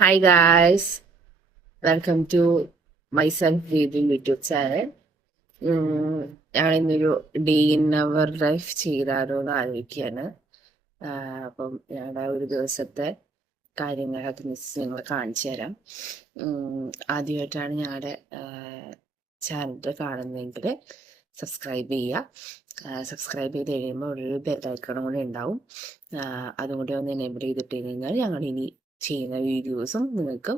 Hi guys, welcome to my son reading YouTube channel. ഞാനിന്നൊരു day in our life ചെയ്താലോ എന്ന് ആലോചിക്കുകയാണ്. അപ്പം ഞങ്ങളുടെ ഒരു ദിവസത്തെ കാര്യങ്ങളൊക്കെ നിങ്ങളെ കാണിച്ചു തരാം. ആദ്യമായിട്ടാണ് ഞങ്ങളുടെ ചാനൽ കാണുന്നതെങ്കിൽ സബ്സ്ക്രൈബ് ചെയ്യുക. സബ്സ്ക്രൈബ് ചെയ്ത് കഴിയുമ്പോൾ ഒരു ബെല്ലൈക്കണും കൂടെ ഉണ്ടാവും. അതും കൂടി ഒന്ന് എനേബിൾ ചെയ്തിട്ട് കഴിഞ്ഞാൽ ഞങ്ങൾ ഇനി ചെയ്യുന്ന വീഡിയോസും നിങ്ങൾക്ക്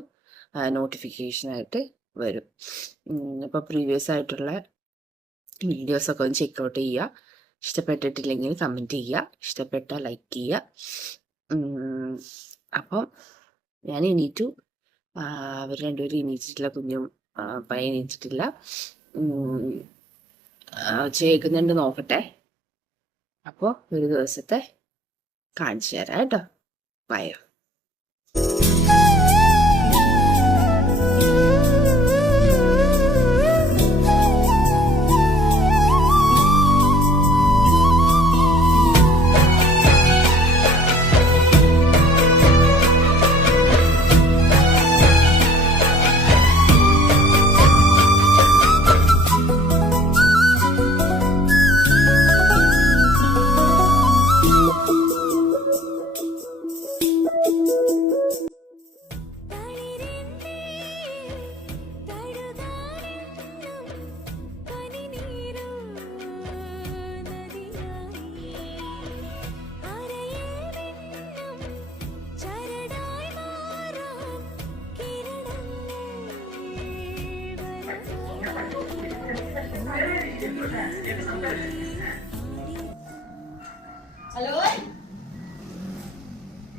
നോട്ടിഫിക്കേഷനായിട്ട് വരും. അപ്പോൾ പ്രീവിയസ് ആയിട്ടുള്ള വീഡിയോസൊക്കെ ഒന്ന് ചെക്കൗട്ട് ചെയ്യുക. ഇഷ്ടപ്പെട്ടിട്ടില്ലെങ്കിൽ കമൻറ്റ് ചെയ്യുക, ഇഷ്ടപ്പെട്ടാൽ ലൈക്ക് ചെയ്യുക. അപ്പം ഞാൻ എണീറ്റു. അവർ രണ്ടുപേരും എണീറ്റിട്ടില്ല, കുഞ്ഞും പയ്യൻ എണീറ്റിട്ടില്ല. കേൾക്കുന്നുണ്ട് നോക്കട്ടെ. അപ്പോൾ ഒരു ദിവസത്തെ കാണിച്ചു തരാം കേട്ടോ. ബൈ. ഹലോ,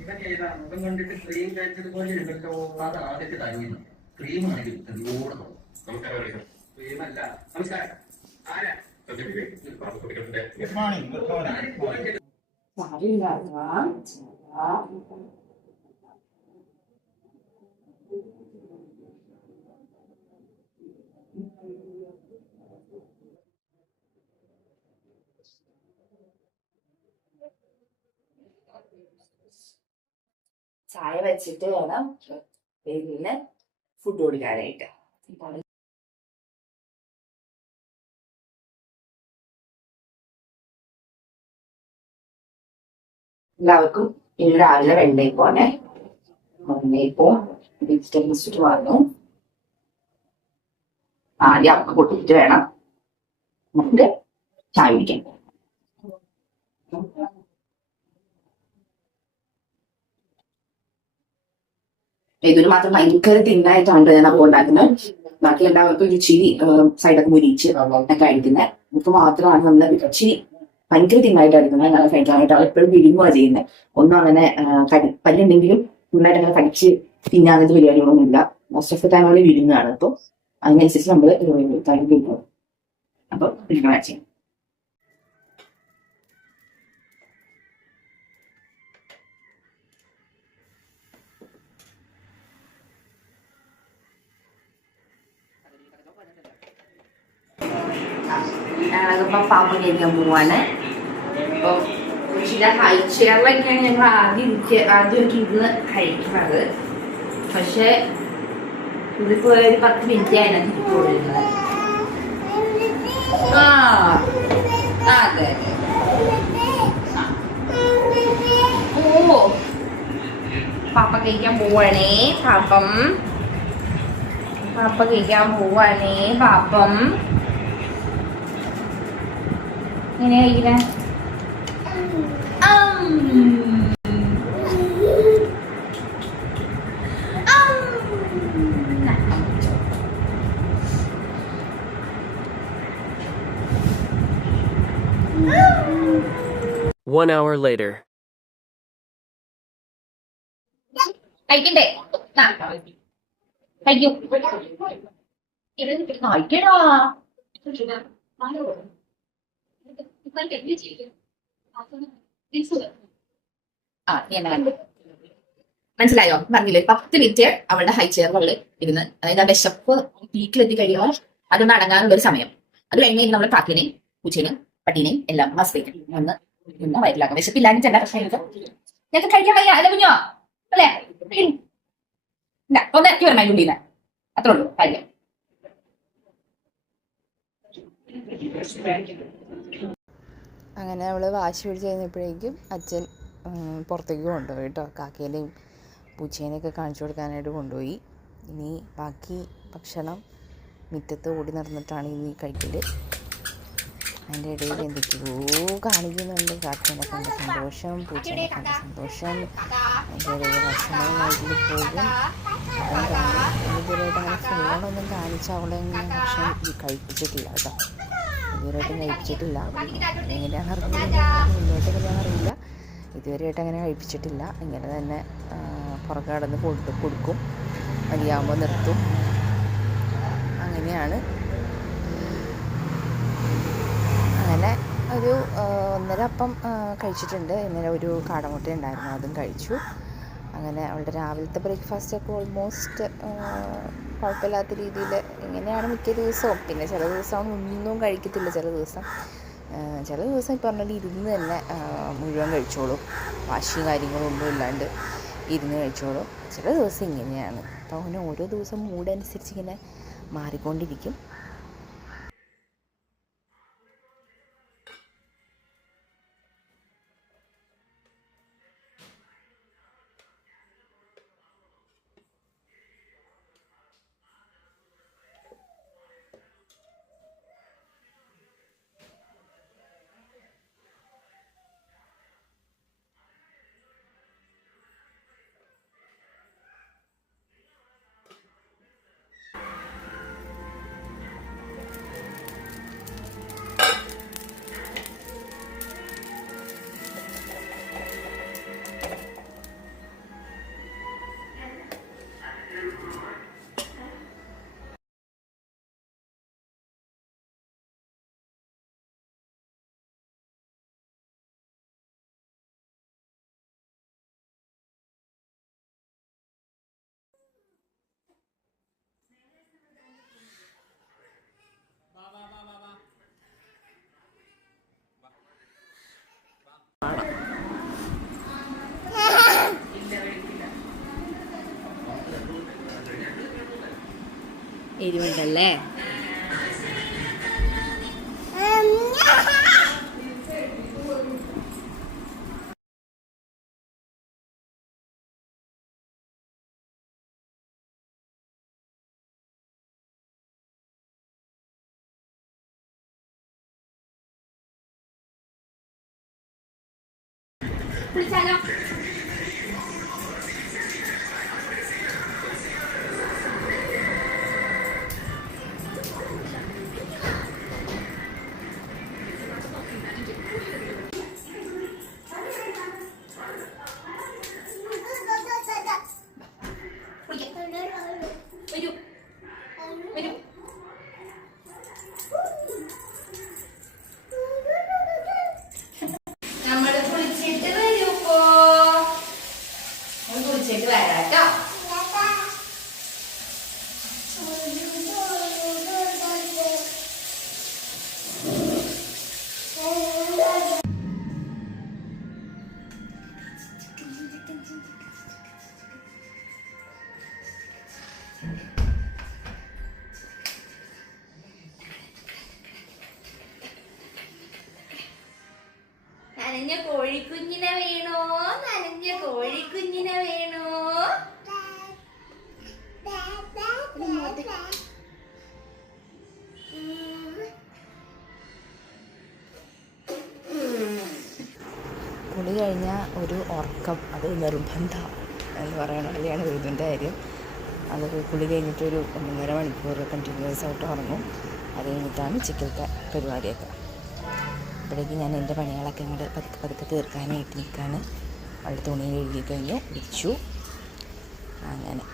ഇതൊക്കെ മുഖം കണ്ടിട്ട് ക്രീം കഴിച്ചതുപോലെ ഇതൊക്കെ അത് ആദ്യത്തെ തരുന്നു. ക്രീം ആണെങ്കിൽ ക്രീമല്ല. നമസ്കാരം. ആരാ? Good morning. ചായ വെച്ചിട്ട് വേണം പിന്നെ ഫുഡ് കൊടുക്കാനായിട്ട്. എല്ലാവർക്കും ഇന്ന് രാവിലെ വെള്ളയപ്പോനെ വെള്ളയപ്പോ വെജിറ്റബിൾസ് വന്നു. ആദ്യം അവർക്ക് പൊട്ടിച്ചിട്ട് വേണം നമുക്ക് ചായ കുടിക്കാൻ. ഇതിന് മാത്രം ഭയങ്കര തിന്നായിട്ടാണ് ഞാൻ അപ്പോൾ ഉണ്ടാക്കുന്നത്. ബാക്കി എല്ലാവർക്കും ഒരു ചിരി സൈഡൊക്കെ മുരിച്ച് കഴിക്കുന്നത്. നമുക്ക് മാത്രമാണ് നമ്മൾ ഇച്ചിരി ഭയങ്കര തിന്നായിട്ട് എടുക്കുന്നത്. നല്ല കഴിക്കാനായിട്ട് എപ്പോഴും വിഴുങ്ങുക ചെയ്യുന്നത്. ഒന്നും അങ്ങനെ പല്ലുണ്ടെങ്കിലും നന്നായിട്ട് അങ്ങനെ കടിച്ച് തിന്നാകുന്ന പരിപാടികളൊന്നും ഇല്ല. മോസ്റ്റ് ഓഫ് ദ ടൈം നമ്മൾ വിഴുങ്ങാണ്. അപ്പോൾ അതിനനുസരിച്ച് നമ്മൾ കഴിക്കും. അപ്പോൾ വിഴുങ്ങാൻ ചെയ്യും. ഞങ്ങളിപ്പോ പാപ്പ കഴിക്കാൻ പോവാണ്. അപ്പൊ ചില ഹൈ ചെയറിലൊക്കെയാണ് ഞങ്ങൾ ആദ്യമൊക്കെ ഇരുന്ന് കഴിക്കുന്നത്. പക്ഷെ ഇതിപ്പോ ഒരു 10 മിനിറ്റ് ആയിരുന്നു തിരിച്ചു കൊടുക്കുന്നത്. അതെ ഓ പാപ്പ കഴിക്കാൻ പോവാണേ. പാപ്പ കഴിക്കാൻ പോവാണേ. പാപ്പം ഇങ്ങനെ കഴിക്കണേ. One hour later. കഴിക്കണ്ടേ? കഴിക്കൂ. കഴിക്കടാ. മനസ്സിലായോ? പറഞ്ഞില്ലേ 10 മിനിറ്റ് അവളുടെ ഹൈ ചെയറിൽ ഇരുന്ന്, അതായത് ആ വിശപ്പ് പീക്കിലെത്തി കഴിയുമ്പോൾ അതൊന്ന് അടങ്ങാനുള്ള ഒരു സമയം. അത് കഴിഞ്ഞ് നമ്മുടെ കാക്കിനെയും പൂച്ചേനെയും പട്ടീനെയും എല്ലാം മസ്തേക്കും ഒന്ന് വയറ്റിലാക്കാം. വിശപ്പില്ലാഞ്ഞിട്ടല്ല, പക്ഷേ ഞങ്ങൾക്ക് കഴിക്കാൻ വയ്യ. അല്ല കുഞ്ഞോ അല്ലേ? ഇല്ല, ഒന്ന് ഇറക്കി വരണം ഉള്ളിന്ന്. അത്രേ ഉള്ളൂ കാര്യം. അങ്ങനെ അവൾ വാശി പിടിച്ച് കഴിഞ്ഞപ്പോഴേക്കും അച്ഛൻ പുറത്തേക്ക് കൊണ്ടുപോയി കേട്ടോ. കാക്കേനെയും പൂച്ചേനെയൊക്കെ കാണിച്ചു കൊടുക്കാനായിട്ട് കൊണ്ടുപോയി. ഇനി ബാക്കി ഭക്ഷണം മുറ്റത്ത് ഓടി നടന്നിട്ടാണ് ഇനി കഴിക്കൽ. അതിൻ്റെ ഇടയിൽ എന്തൊക്കെയോ കാണിക്കുന്നുണ്ട്. കാക്കേനെ കണ്ട സന്തോഷം, പൂച്ചേനെ കണ്ട സന്തോഷം. അതിൻ്റെ ഇടയിൽ ഭക്ഷണം വീട്ടിൽ പോകും, അതും കാണും. ഇതുവരെയായിട്ട് അങ്ങനെ ഫോണൊന്നും കാണിച്ച് അവളെ ഭക്ഷണം കഴിപ്പിച്ചിട്ടില്ല കേട്ടോ. ഇതുവരെയായിട്ടും കഴിപ്പിച്ചിട്ടില്ല. എങ്ങനെയാണെന്ന് അറിയില്ല, മുന്നോട്ട് എങ്ങനെയാണെന്ന് അറിയില്ല. ഇതുവരെയായിട്ട് അങ്ങനെ കഴിപ്പിച്ചിട്ടില്ല. ഇങ്ങനെ തന്നെ പുറകെ കടന്ന് കൊടുക്കും, മതിയാകുമ്പോൾ നിർത്തും. അങ്ങനെയാണ്. അങ്ങനെ ഒരു 1.5 അപ്പം കഴിച്ചിട്ടുണ്ട്. ഇന്നലെ ഒരു കാടമുട്ട ഉണ്ടായിരുന്നു, അതും കഴിച്ചു. അങ്ങനെ അവളുടെ രാവിലത്തെ ബ്രേക്ക്ഫാസ്റ്റൊക്കെ ഓൾമോസ്റ്റ് കുഴപ്പമില്ലാത്ത രീതിയിൽ ഇങ്ങനെയാണ് മിക്ക ദിവസവും. പിന്നെ ചില ദിവസം ഒന്നും കഴിക്കത്തില്ല. ചില ദിവസം ഈ പറഞ്ഞാൽ ഇരുന്ന് തന്നെ മുഴുവൻ കഴിച്ചോളും. വാശിയും കാര്യങ്ങളും ഒന്നും ഇല്ലാണ്ട് ഇരുന്ന് കഴിച്ചോളും. ചില ദിവസം ഇങ്ങനെയാണ്. അപ്പോൾ അങ്ങനെ ഓരോ ദിവസം മൂഡനുസരിച്ച് ഇങ്ങനെ മാറിക്കൊണ്ടിരിക്കും. എരിവുണ്ടല്ലേ? കുളിച്ചാലോ? വരൂ വരൂ. നമ്മള് കുളിച്ചിട്ട് വരൂപ്പോ. കുളിച്ചിട്ട് വരാട്ടോ. നനഞ്ഞ കോഴിക്കുഞ്ഞിനെ വേണോ? നനഞ്ഞ കോഴിക്കുഞ്ഞിനെ വേണോ? കുളി കഴിഞ്ഞാൽ ഒരു ഉറക്കം, അത് നിർബന്ധം എന്ന് പറയണം. കല്യാണം എഴുതുൻ്റെ കാര്യം. അത് കുളി കഴിഞ്ഞിട്ടൊരു 1.5 മണിക്കൂർ കണ്ടിന്യൂസ് ആയിട്ട് ഉറങ്ങും. അത് കഴിഞ്ഞിട്ടാണ് ഉച്ചക്കലത്തെ പരിപാടിയൊക്കെ. അപ്പോഴേക്ക് ഞാൻ എൻ്റെ പണികളൊക്കെ ഇങ്ങോട്ട് പതുക്കെ തീർക്കാനായിട്ട് നിൽക്കുകയാണ്. അവളുടെ തുണി കഴുകി കഴിഞ്ഞു, വിരിച്ചു. അങ്ങനെ